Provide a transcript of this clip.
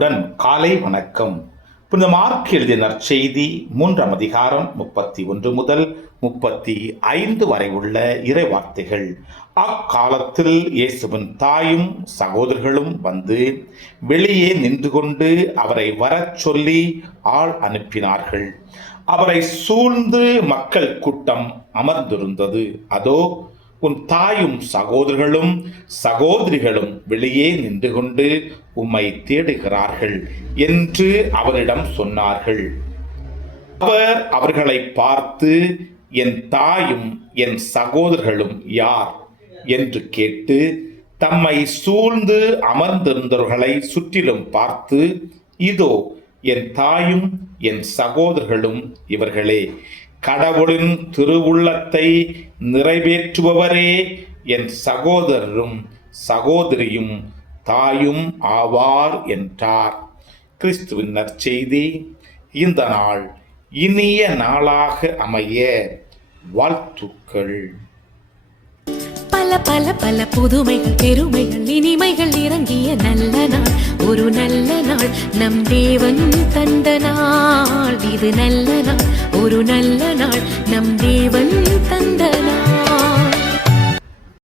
அன்புடன் காலை வணக்கம். புனித மார்க் எழுதிய நற்செய்தி 3ஆம் அதிகாரம் 31 முதல் 35 வரை உள்ள இறைவார்த்தைகள். அக்காலத்தில் இயேசுவின் தாயும் சகோதரர்களும் வந்து வெளியே நின்று கொண்டு அவரை வரச் சொல்லி ஆள் அனுப்பினார்கள். அவரை சூழ்ந்து மக்கள் கூட்டம் அமர்ந்திருந்தது. அதோ, உன் தாயும் சகோதரர்களும் சகோதரிகளும் வெளியே நின்று கொண்டு உம்மை தேடுகிறார்கள் என்று அவரிடம் சொன்னார்கள். அவர் அவர்களை பார்த்து, என் தாயும் என் சகோதரர்களும் யார் என்று கேட்டு தம்மை சூழ்ந்து அமர்ந்திருந்தவர்களை சுற்றிலும் பார்த்து, இதோ என் தாயும் என் சகோதரர்களும் இவர்களே, கடவுளின் திருவுள்ளத்தை நிறைவேற்றுபவரே என் சகோதரரும் சகோதரியும் தாயும் ஆவார் என்றார். கிறிஸ்துவின் நற்செய்தி. இந்த நாள் இனிய நாளாக அமைய வாழ்த்துக்கள். பல பல பல புதுமைகள் பெருமைகள் இனிமைகள் இறங்கிய நல்ல நாள், ஒரு நல்ல நாள், நம் தேவன் தந்த நாள். இது நல்ல நாள், ஒரு நல்ல நாள், நம் தேவன் தந்த நாள்.